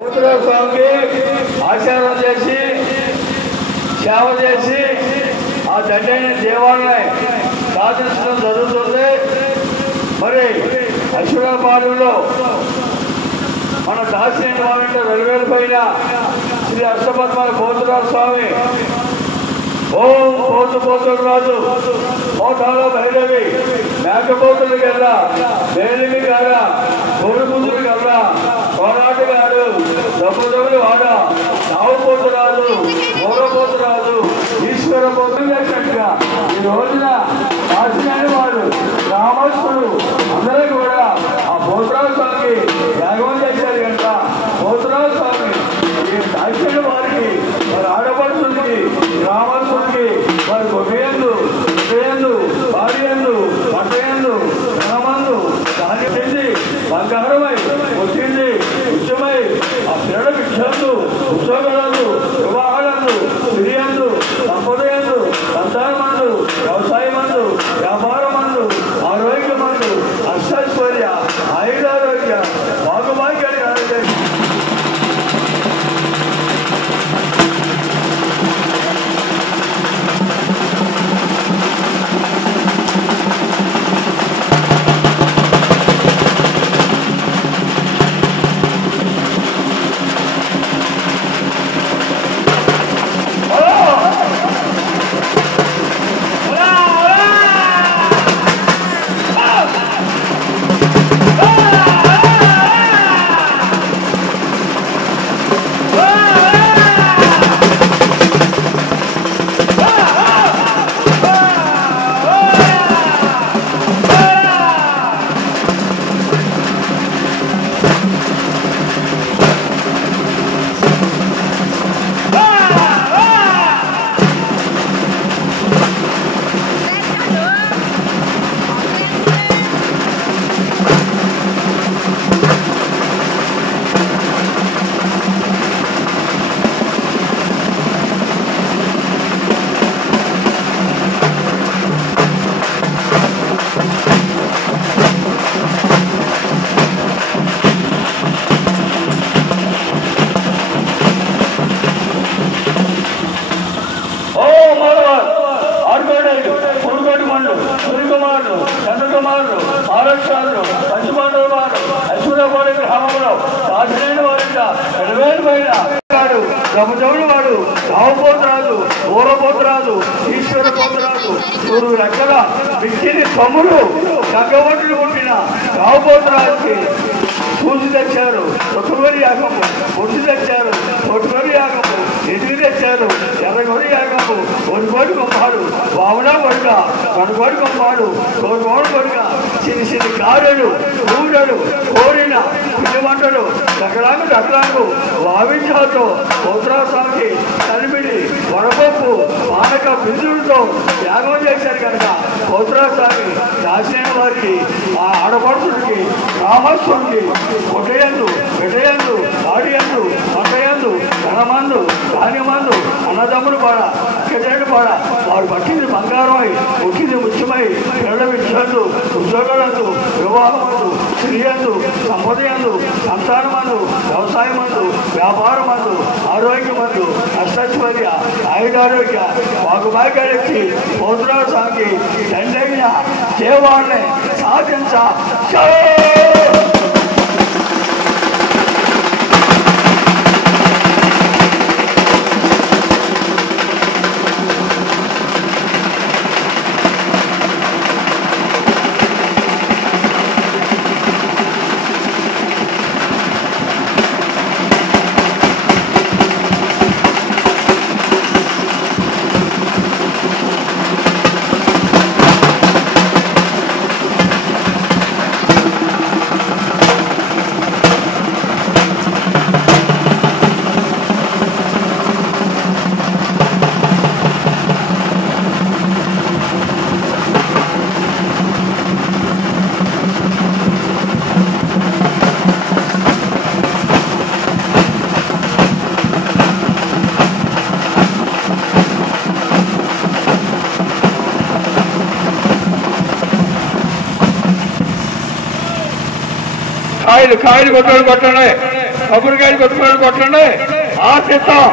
స్వామికి ఆచారం చేసి సేవ చేసి ఆ దండైన దేవాలయం సాధించడం జరుగుతుంది. మరి అశ్వరాపాలెంలో మన దాసిని వాళ్ళంటే వెలువెలిపోయిన శ్రీ అష్టపద్మాల పోతురాజు స్వామి ఓం పోతు రాజు మోటాలో భైరవి మేకపోతులు కల్లా వేలిమి కల్లా కొడుకుదురు కల్లా పోరాటగాడు దొబ్బదొబ్బలు వాడ నావుపోతురాజు గౌరవపోతురాజు ఈశ్వర పోతులు చేసినట్టుగా ఈ రోజున కాశీని వాడు గ్రామస్తులు అందరూ కూడా ఆ పోతురాజు స్వామికి యాగం చేశారు కనుక పోతురాజు స్వామి ఈ కాశీని వారికి వారి ఆడపడుచులకి గ్రామస్తులకి వారి గొప్పయందు భార్యందు పట్టయందు ధనమందు దాని చెంది బంగారమై వచ్చింది ఉద్యమై ఆ పిల్లల విద్యందు ఉద్యోగాలందు వివాహాలందు స్త్రీయందు సంపదయందు సంతానమందు వ్యవసాయమందు వ్యాపారమందు ఆరోగ్యమందు అష్టైశ్వర్య ఆయురారోగ్య భాగభాగ్యాన్ని కలగజేసి ఆరోగ్యాలు పంచపాండవ వారు అశ్వరాపాలెం గ్రామంలో సాధనైన వారింట వెలువెలిపోయిన వాడు గమజముడు వాడు రావుపోతురాజు ఊరపోతురాజు ఈశ్వర పోతురాజు సూర్యు రక్కల మిక్కిని తమ్ముడు చక్కబొట్టులు పుట్టిన రావుపోతురాజుకి పూజ తెచ్చారు చుట్టుకొని యాగము పొట్టు తెచ్చారు పొట్టుకొని యాగము ఎదురు తెచ్చారు ఎర్రగొడి యాగము ఒడిగోడి కొమ్మాడు వామన కొడుక కనుగోడి కొమ్మాడు కోరుకోడు కొడుక చిన్న గారెలు ఊడలు కోరిన పుణ్యమంటలు దక్కలాంగు వావించాలతో పోతురాస్వామికి కలిమిడి వడపప్పు పానక బిందులతో యాగం చేశారు కనుక పోతురాస్వామి దాసిన వారికి ఆ ఆడపడుతుడికి రామస్వామికి కొట్టయందు పెట్టయందు ఆడియందు పట్టయందు ధనమందు ధాన్యమందు అన్నదమ్ములు పాడ అక్కజేడు పాడ వారు పట్టింది బంగారమై ఉట్టింది ముత్యమై పిల్లల విద్యందు ఉద్యోగాలందు వివాహమందు స్త్రీయందు సంపదయందు సంతానమందు వ్యవసాయమందు వ్యాపారమందు ఆరోగ్యమందు అష్టైశ్వర్య ఆయురారోగ్య భాగభాగ్యాలకి పోతురాజు స్వామికి దండైన దేవాలనే సాధించ కాయలు కొట్టండి కొబ్బరికాయలు కొట్టుకోవడం కొట్టండి ఆశిస్తాం